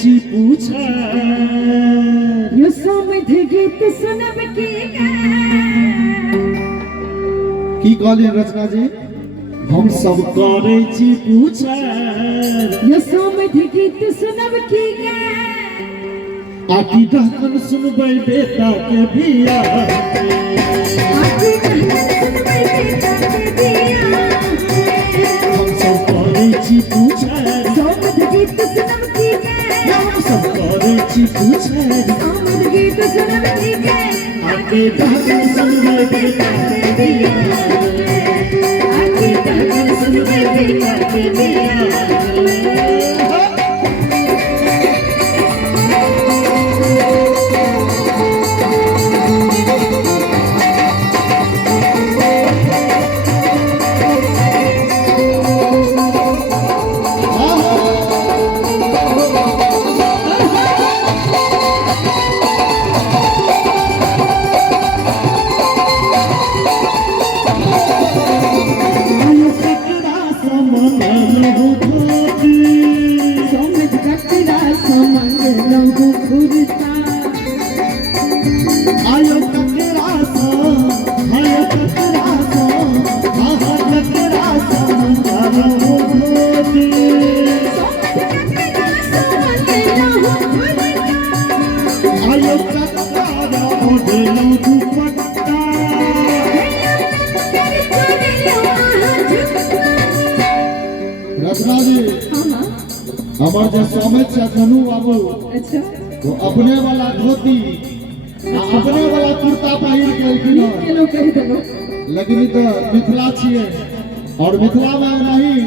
छी पूछा यो समझ गीत सुनब की कहलिए रचना जी? हम सब करे छी पूछा यो समझ गीत सुनब की आकी ढक्कन सुनबै बेटा के बिया आकी ढक्कन सुनबै बेटा के बिया हम सब करे छी पूछा समझ गीत सुनब की हम सब करे छी पूछा समझ गीत सुनब की आकी ढक्कन सुनबै बेटा के बिया आकी ढक्कन सुनबै बेटा के बिया रचना जी हमार जो समझ धनु बाबू अच्छा वो अपने वाला धोती अपने वाला कुर्ता पहिर के एलखिन लेकिन तो मिथिला छिए और मिथिला में नहीं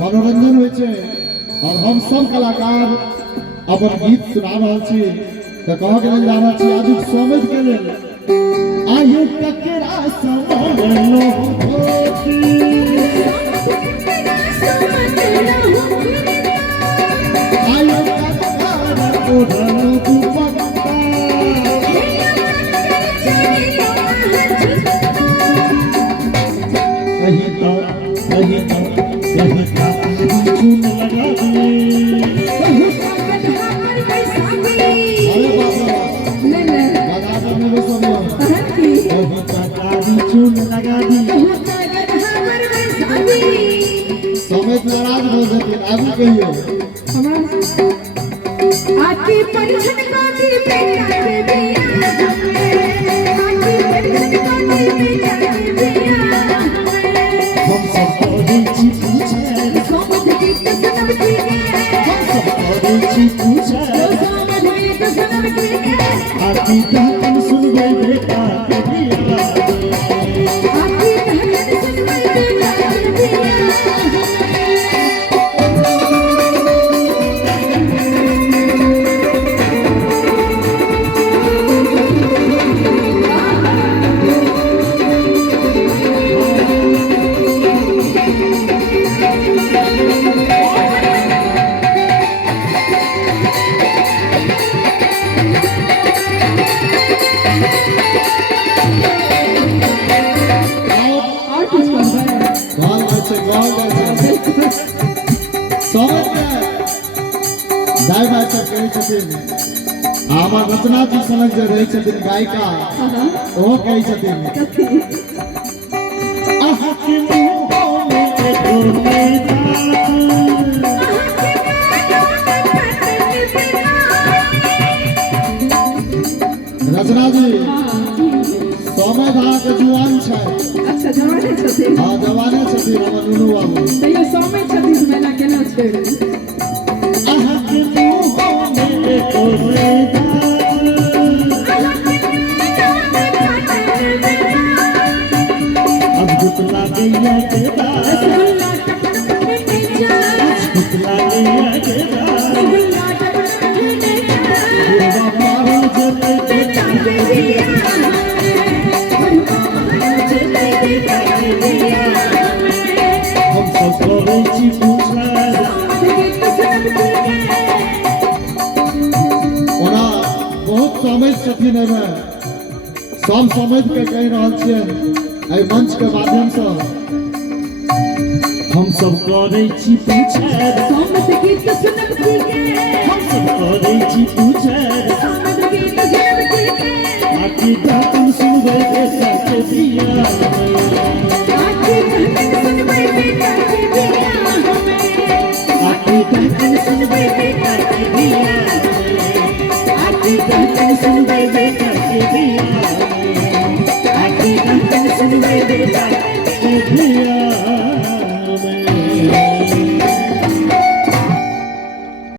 मनोरंजन होय छै और हम सब कलाकार अपन गीत सुना रहल छी तो कह के लेल जा रहल छी आज समझ के लेल आयु ककरा समझलो धोती समय नाराज हो जाते आगे कहियो आके परिछन को दी बेटा के बिया आके परिछन को दी बेटा के बिया हम सब करे छी पूछा समझ गीत सुनब की हम सब करे छी पूछा समझ गीत सुनब की आकी ढक्कन सुनबै बेटा के बिया आके ढक्कन सुनबै बेटा के बिया हमार रचना जी सनक जे रहे छथिन गायिका ओ कहे छथिन रचना जी समय धारा के जुआन छै अच्छा जवाने छथिन हां जवाने छथिन हमर नुनू बाबू तैयो समय छथिन मेला केना छै छथिन सब समझ के कह रहल छियै मंच के माध्यम से हम सब करे छी पूछा समझ गीत सुनब की हम सब कहतन सुनबै बेटा के बिया आके कहतन सुनबै बेटा के बिया आके कहतन सुनबै